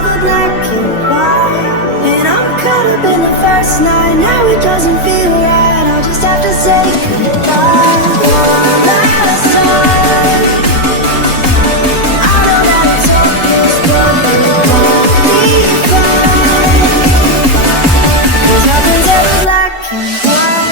ever black and white. And I'm caught up in the first night. Now it doesn't feel right. I'll just have to say goodbye one last time. I know that it's hopeless, but it won't be fine. 'Cause nothing's ever black and white.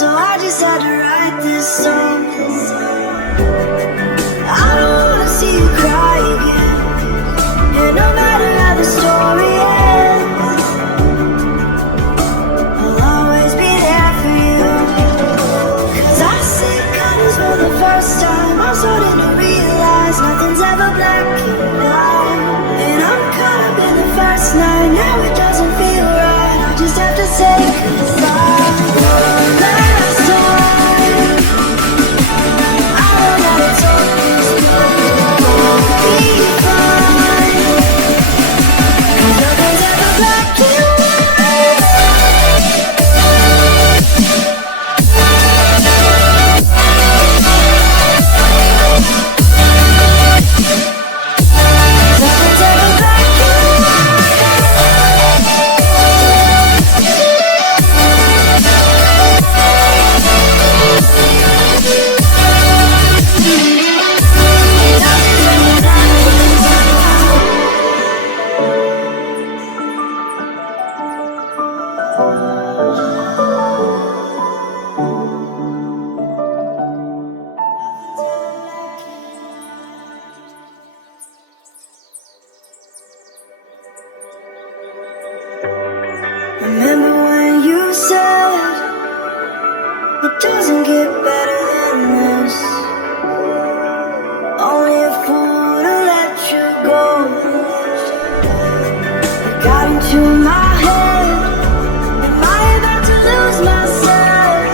So I just had to write this song. I don't wanna see you cry again. And no matter how the story ends, I'll always be there for you. 'Cause I see colors for the first time. I'm starting to realize nothing's ever black and white. And I'm caught up in the first night. Now it doesn't feel right. I'll just have to say goodbye. Remember when you said it doesn't get better than this? Only a fool to let you go. It got into my head. Am I about to lose myself?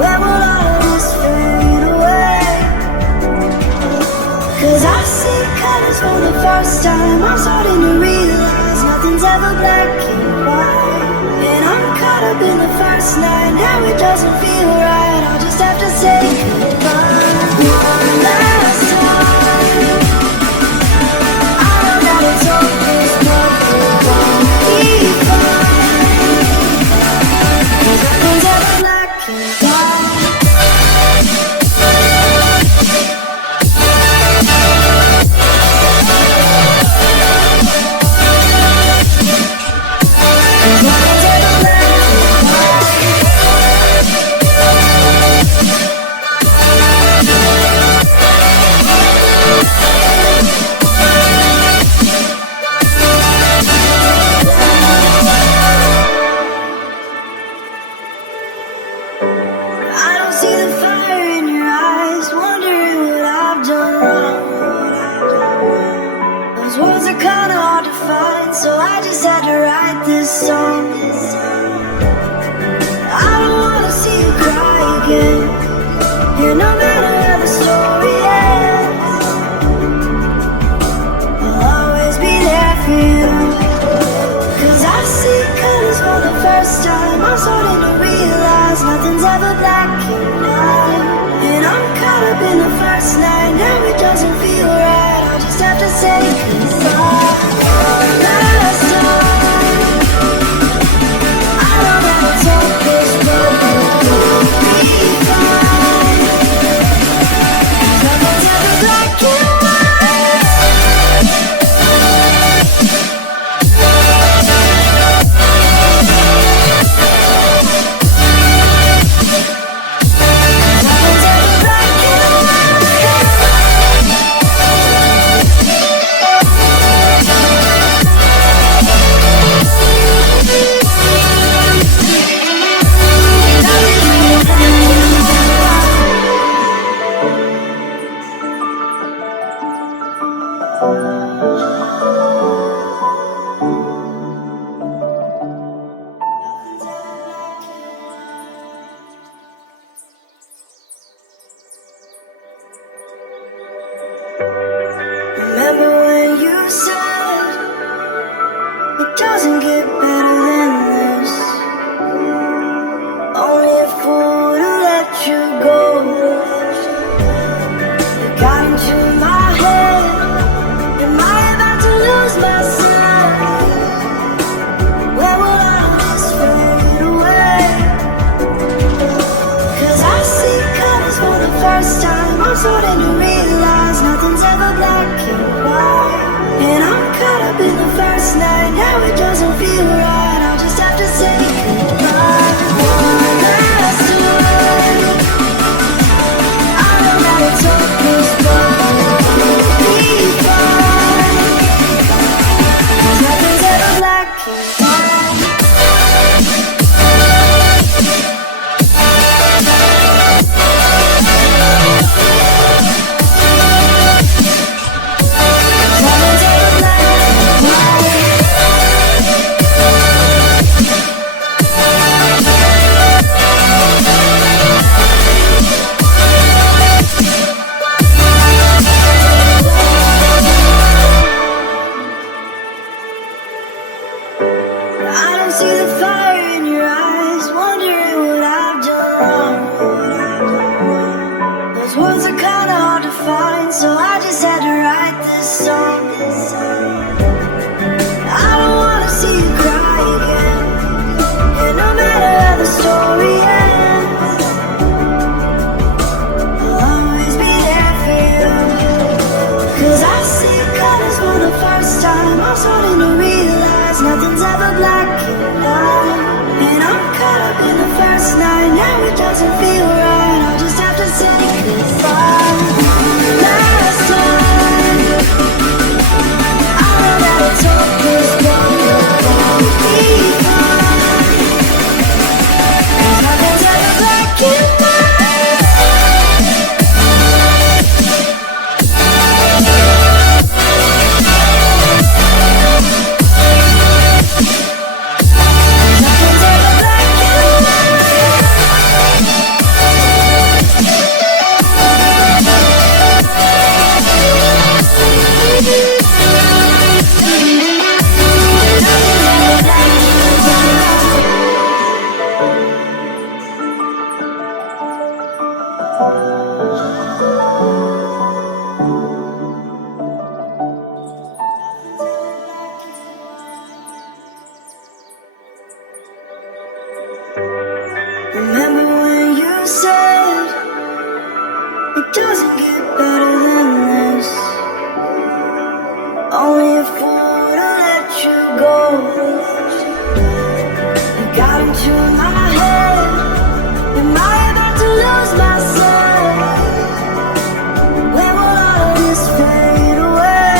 Where will all of this fade away? 'Cause I see colors for the first time. I'm starting to realize nothing's ever black and white. And I'm caught up in the first night. Now it doesn't feel right. I'll just have to say goodbye one last time. I know that it's hopeless, but it won't be fine. 'Cause nothing's ever black and white. So I just had to write this song. I don't wanna see you cry again. And no matter how the story ends, I'll always be there for you. 'Cause I see colors for the first time. I'm starting to realize nothing's ever black and white. And I'm caught up in the first night. Now it doesn't feel right. I'll just have to say goodbye. Last time, I know that it's hopeless, but it won't be fine. 'Cause nothing's ever black and white. said it doesn't get better than this. Only a fool to let you go. You got into my head. Am I about to lose myself? Where will all this fade away? 'Cause I see colors for the first time. I'm starting to realize nothing's ever black and white. And I'm caught up in the first night. Now it doesn't feel right. I'll just have to say goodbye one last time. I know that it's hopeless, but we'll be fine. 'Cause nothing's ever black and white. I don't see the fire in your eyes, wondering what I've done wrong. Those words are kinda hard to find, so I just had to write this song. I don't wanna see you cry again, and no matter how the story ends, I'll always be there for you. 'Cause I see colors for the first time. I'm starting to realize nothing's ever black and white. And I'm caught up in the first night. Now it doesn't feel right. I'll just have to say goodbye last time. I know that it's hopeless, but we'll be fine. 'Cause nothing's ever black and white. Nothing's ever black and Remember when you said it doesn't get better than this? Only a fool to let you go. You got into my head. Am I about to lose myself? When will all of this fade away?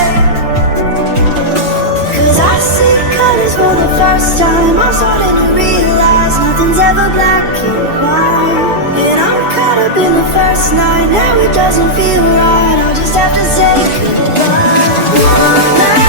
'Cause I see colors for the first time. I'm starting to realize nothing's ever black and white. And I'm caught up in the first night. Now it doesn't feel right. I'll just have to say goodbye.